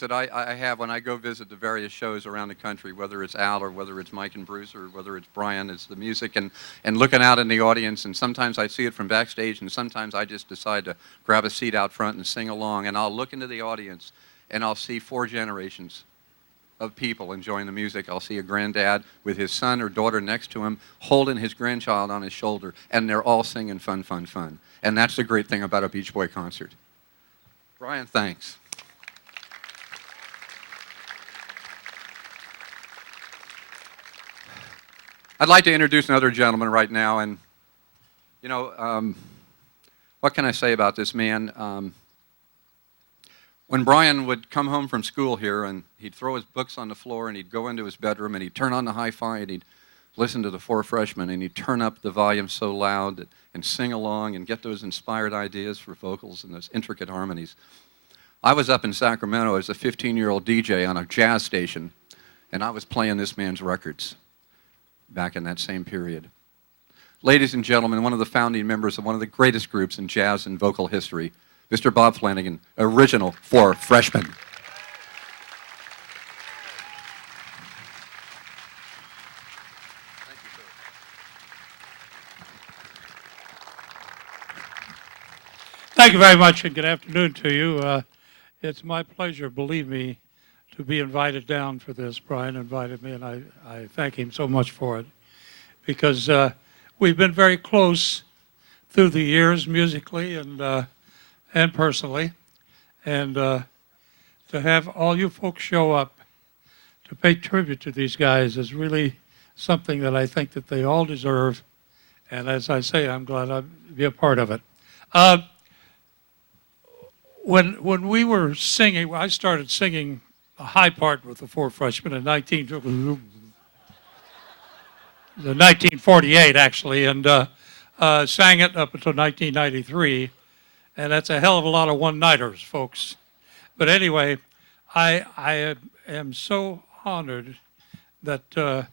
things that I have when I go visit the various shows around the country, whether it's Al or whether it's Mike and Bruce or whether it's Brian, is the music and looking out in the audience. And sometimes I see it from backstage, and sometimes I just decide to grab a seat out front and sing along. And I'll look into the audience, and I'll see 4 generations of people enjoying the music. I'll see a granddad with his son or daughter next to him, holding his grandchild on his shoulder, and they're all singing fun, fun, fun. And that's the great thing about a Beach Boy concert. Brian, thanks. I'd like to introduce another gentleman right now, and what can I say about this man? When Brian would come home from school here, and he'd throw his books on the floor, and he'd go into his bedroom, and he'd turn on the hi-fi, and he'd listen to the 4 Freshmen, and he'd turn up the volume so loud and sing along and get those inspired ideas for vocals and those intricate harmonies. I was up in Sacramento as a 15-year-old DJ on a jazz station, and I was playing this man's records back in that same period. Ladies and gentlemen, one of the founding members of one of the greatest groups in jazz and vocal history, Mr. Bob Flanagan, original 4 Freshmen. Thank you very much, and good afternoon to you. It's my pleasure, believe me, to be invited down for this. Brian invited me, and I thank him so much for it, because we've been very close through the years, musically and personally, and to have all you folks show up to pay tribute to these guys is really something that I think that they all deserve, and as I say, I'm glad I'd be a part of it. When we were singing, I started singing a high part with the 4 Freshmen in 1948, actually, and sang it up until 1993, and that's a hell of a lot of one-nighters, folks. But anyway, I am so honored that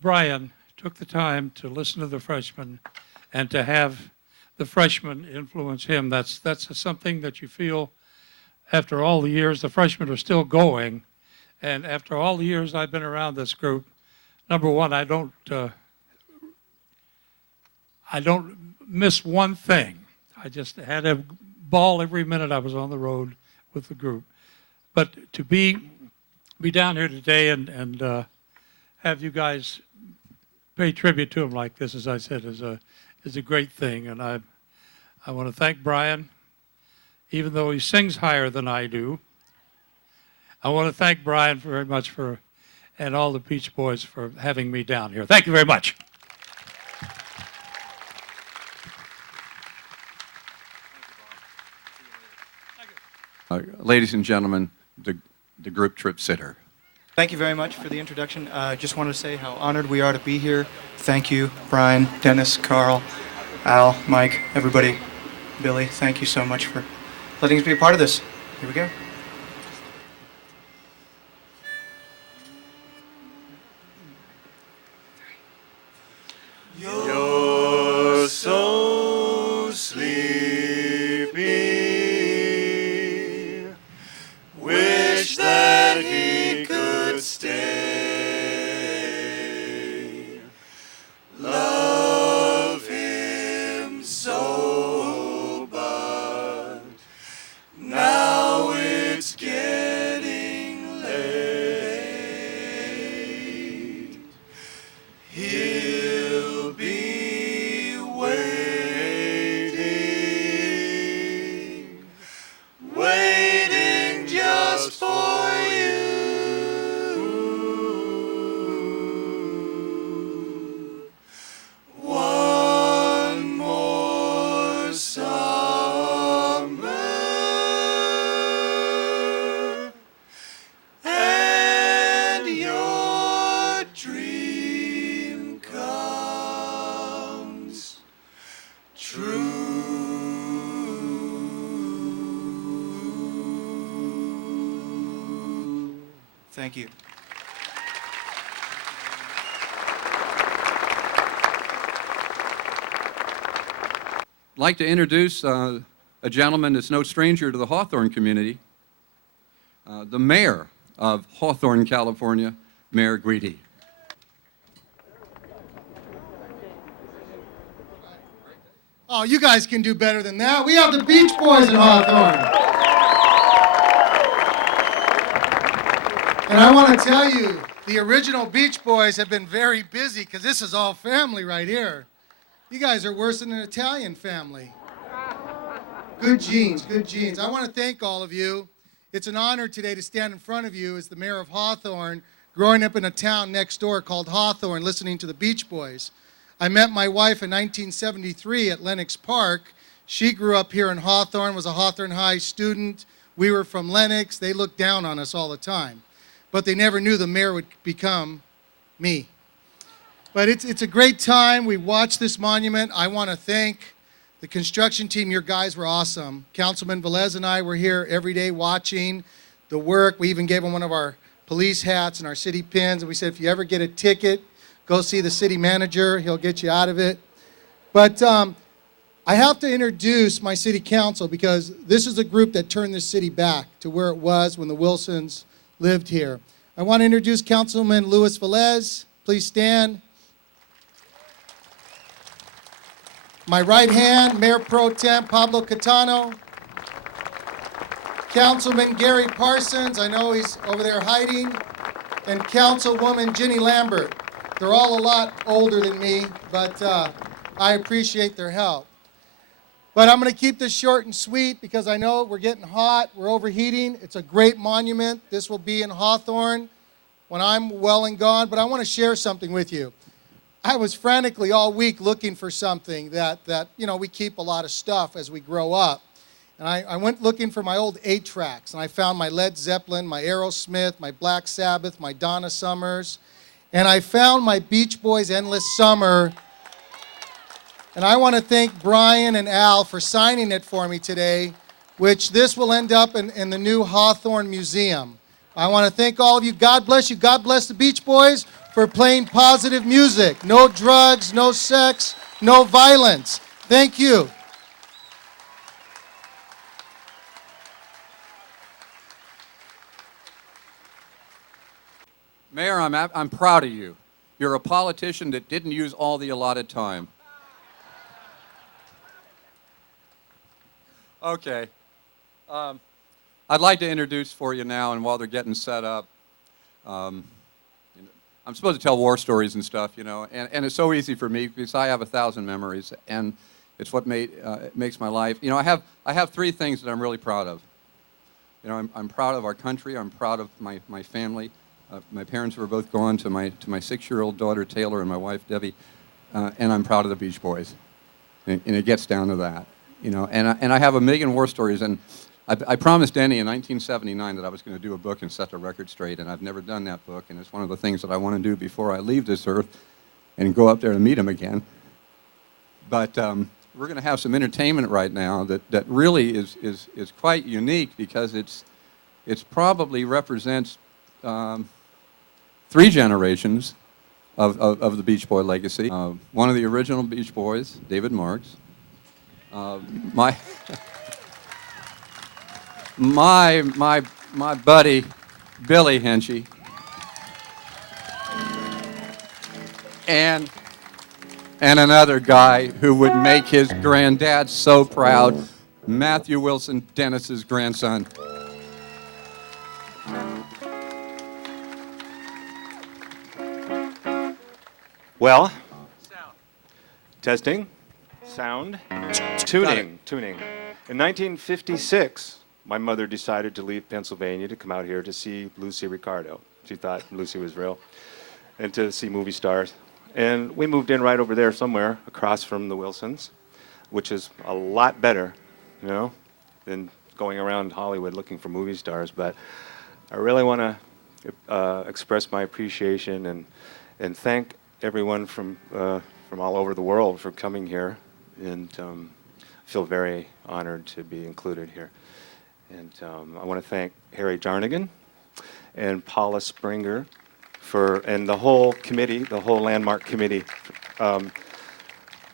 Brian took the time to listen to the Freshmen and to have the Freshmen influence him. That's something that you feel after all the years. The Freshmen are still going, and after all the years I've been around this group, number one, I don't miss one thing. I just had a ball every minute I was on the road with the group. But to be down here today and have you guys pay tribute to him like this, as I said, is a great thing. And I want to thank Brian, even though he sings higher than I do. I want to thank Brian very much and all the Beach Boys for having me down here. Thank you very much. Ladies and gentlemen, the group trip sitter. Thank you very much for the introduction. I just wanted to say how honored we are to be here. Thank you, Brian, Dennis, Carl, Al, Mike, everybody, Billy. Thank you so much for letting us be a part of this. Here we go. You're so sleepy. Wish that he could stay. Love him so, but now it's getting late. He'll be waiting, waiting just for you. One more summer, and your dream comes true. Thank you. I'd like to introduce a gentleman that's no stranger to the Hawthorne community, the mayor of Hawthorne, California, Mayor Guidi. Oh, you guys can do better than that. We have the Beach Boys in Hawthorne. And I want to tell you, the original Beach Boys have been very busy because this is all family right here. You guys are worse than an Italian family. Good genes, good genes. I want to thank all of you. It's an honor today to stand in front of you as the mayor of Hawthorne, growing up in a town next door called Hawthorne, listening to the Beach Boys. I met my wife in 1973 at Lenox Park. She grew up here in Hawthorne, was a Hawthorne High student. We were from Lenox. They looked down on us all the time. But they never knew the mayor would become me. But it's a great time. We watched this monument. I want to thank the construction team. Your guys were awesome. Councilman Velez and I were here every day watching the work. We even gave them one of our police hats and our city pins. And we said, if you ever get a ticket, go see the city manager. He'll get you out of it. But I have to introduce my city council because this is a group that turned this city back to where it was when the Wilsons lived here. I want to introduce Councilman Luis Velez. Please stand. My right hand, Mayor Pro Tem Pablo Catano. Councilman Gary Parsons, I know he's over there hiding. And Councilwoman Ginny Lambert. They're all a lot older than me, but I appreciate their help. But I'm going to keep this short and sweet because I know we're getting hot, we're overheating. It's a great monument. This will be in Hawthorne when I'm well and gone, but I want to share something with you. I was frantically all week looking for something that we keep a lot of stuff as we grow up. And I went looking for my old 8-tracks, and I found my Led Zeppelin, my Aerosmith, my Black Sabbath, my Donna Summers, and I found my Beach Boys' Endless Summer. And I want to thank Brian and Al for signing it for me today, which this will end up in the new Hawthorne Museum. I want to thank all of you. God bless you. God bless the Beach Boys for playing positive music. No drugs, no sex, no violence. Thank you. Mayor, I'm proud of you. You're a politician that didn't use all the allotted time. Okay. I'd like to introduce for you now, and while they're getting set up, I'm supposed to tell war stories and stuff, and it's so easy for me because I have 1,000 memories, and it's what makes my life. I have 3 things that I'm really proud of. I'm proud of our country. I'm proud of my family. My parents were both gone, to my 6-year-old daughter Taylor and my wife Debbie, and I'm proud of the Beach Boys. And it gets down to that. And I have a million war stories, and I promised Denny in 1979 that I was going to do a book and set the record straight, and I've never done that book, and it's one of the things that I want to do before I leave this earth and go up there to meet him again. But we're going to have some entertainment right now that really is quite unique because it's probably represents 3 generations of the Beach Boy legacy. One of the original Beach Boys, David Marks. My buddy Billy Henchy, and another guy who would make his granddad so proud, Matthew Wilson, Dennis's grandson. Well, testing, sound, tuning. In 1956, my mother decided to leave Pennsylvania to come out here to see Lucy Ricardo. She thought Lucy was real, and to see movie stars. And we moved in right over there somewhere across from the Wilsons, which is a lot better, than going around Hollywood looking for movie stars. But I really want to express my appreciation and thank everyone from all over the world for coming here, and feel very honored to be included here. And I want to thank Harry Jarnigan and Paula Springer and the whole committee, the whole Landmark Committee. A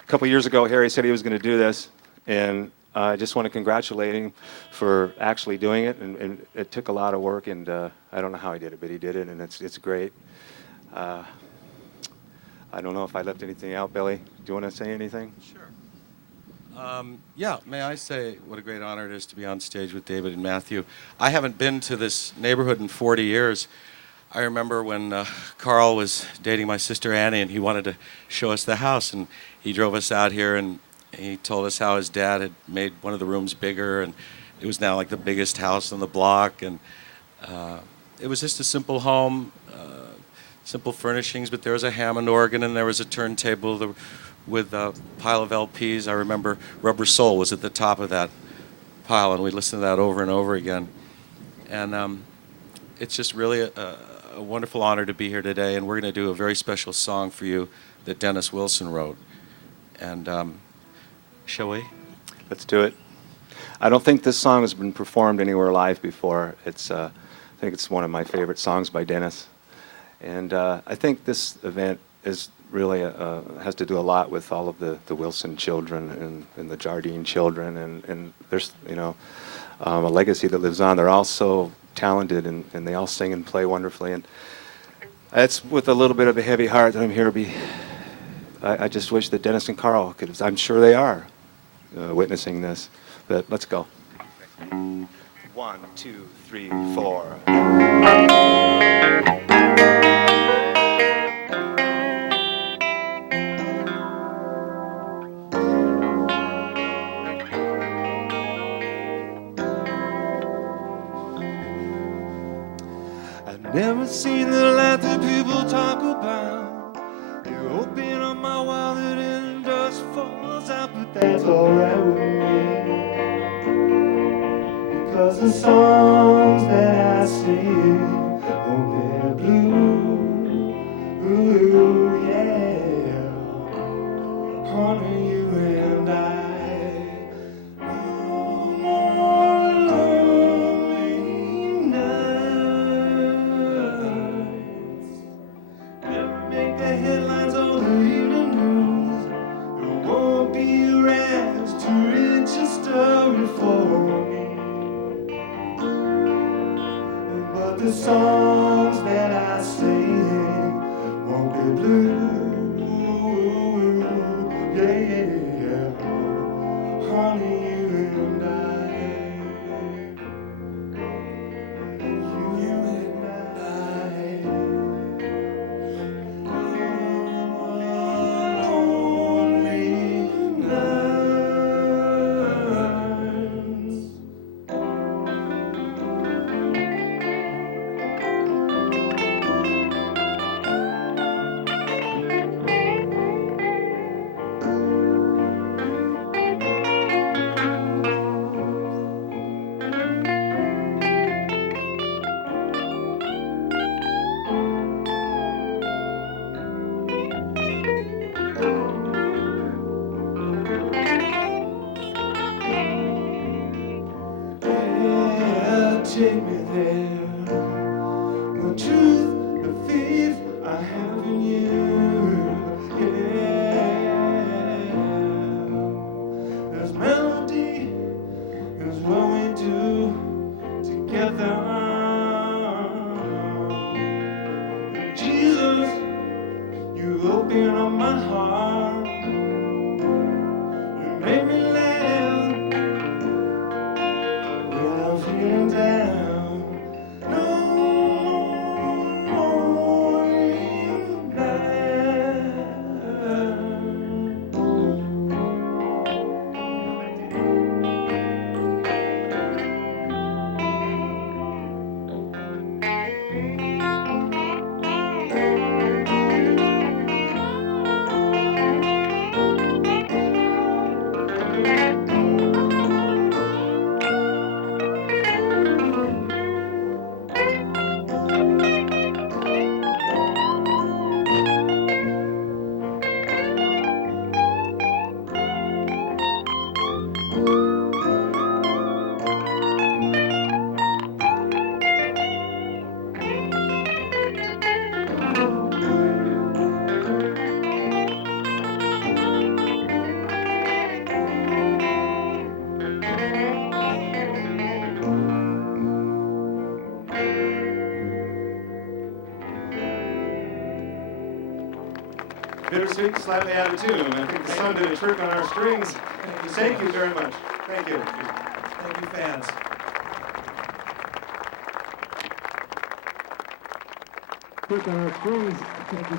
couple years ago, Harry said he was going to do this, and I just want to congratulate him for actually doing it, and it took a lot of work, and I don't know how he did it, but he did it, and it's great. I don't know if I left anything out, Billy. Do you want to say anything? Sure. Yeah, may I say what a great honor it is to be on stage with David and Matthew. I haven't been to this neighborhood in 40 years. I remember when Carl was dating my sister Annie, and he wanted to show us the house, and he drove us out here, and he told us how his dad had made one of the rooms bigger, and it was now like the biggest house on the block, and it was just a simple home, simple furnishings, but there was a Hammond organ, and there was a turntable with a pile of LPs. I remember Rubber Soul was at the top of that pile, and we listened to that over and over again. And it's just really a wonderful honor to be here today, and we're going to do a very special song for you that Dennis Wilson wrote. And shall we? Let's do it. I don't think this song has been performed anywhere live before. I think it's one of my favorite songs by Dennis. And I think this event is really has to do a lot with all of the Wilson children and the Jardine children, and there's a legacy that lives on. They're all so talented, and they all sing and play wonderfully, and it's with a little bit of a heavy heart that I'm here. I just wish that Dennis and Carl could. I'm sure they are witnessing this, but let's go. 1, 2, 3, 4. I've never seen the light that people talk about. You're open on my wallet and dust falls out, but that's alright with me. Because the songs that I sing, oh, they're blue. Ooh, yeah. Honey, you and I. The songs that I sing won't be blue, yeah, honey, you and I, you and I, lonely nights. Take me there. The truth, the faith I have in you. Yeah. There's melody, is what we do together. And Jesus, you open up my heart. You make me laugh. I'm feeling down. Lonely night. bittersweet, slightly out of tune. I think the son did a trick on our strings. Thank you very much. Thank you. Thank you, fans. Trick on our strings.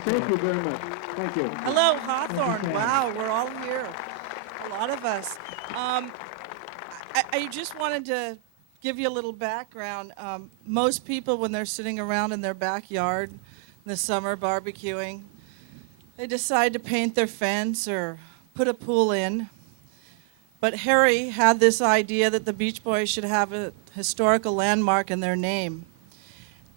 Thank you very much. Thank you. Hello, Hawthorne. Wow, we're all here. A lot of us. I just wanted to give you a little background. Most people, when they're sitting around in their backyard in the summer barbecuing, they decide to paint their fence or put a pool in. But Harry had this idea that the Beach Boys should have a historical landmark in their name.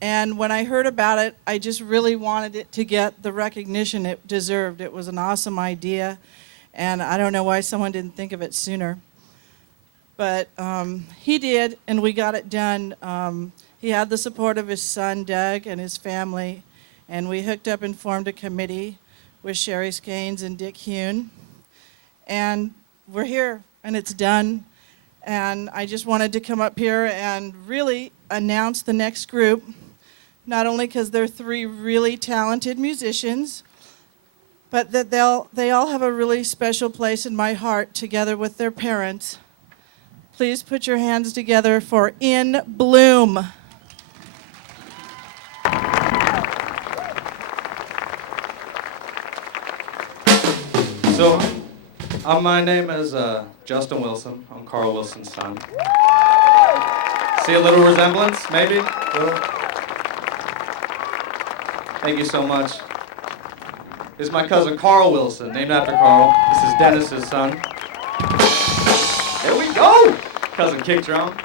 And when I heard about it, I just really wanted it to get the recognition it deserved. It was an awesome idea, and I don't know why someone didn't think of it sooner. But he did, and we got it done. He had the support of his son, Doug, and his family, and we hooked up and formed a committee with Sherry Skanes and Dick Hune. And we're here, and it's done. And I just wanted to come up here and really announce the next group, not only because they're three really talented musicians, but that they all have a really special place in my heart together with their parents. Please put your hands together for In Bloom. So, my name is Justin Wilson. I'm Carl Wilson's son. See a little resemblance, maybe? Thank you so much. This is my cousin Carl Wilson, named after Carl. This is Dennis's son. There we go! Cousin kick drum.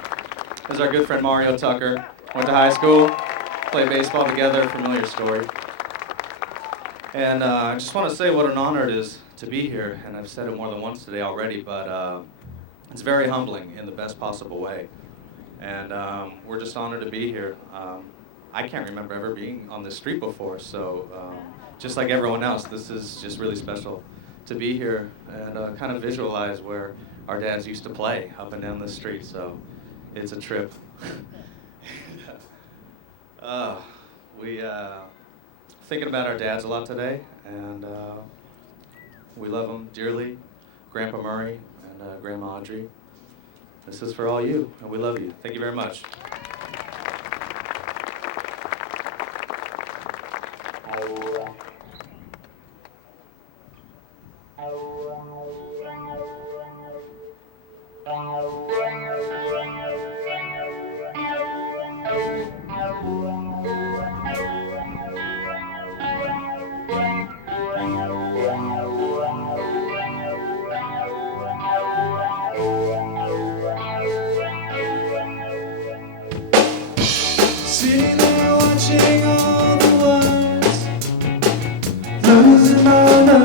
This is our good friend Mario Tucker. Went to high school, played baseball together, familiar story. And I just want to say what an honor it is to be here, and I've said it more than once today already, but it's very humbling in the best possible way. And we're just honored to be here. I can't remember ever being on this street before, so just like everyone else, this is just really special to be here and kind of visualize where our dads used to play up and down the street, so it's a trip. We thinking about our dads a lot today, and we love them dearly, Grandpa Murray and Grandma Audrey. This is for all you, and we love you. Thank you very much. Sitting there watching all the words, losing my mind.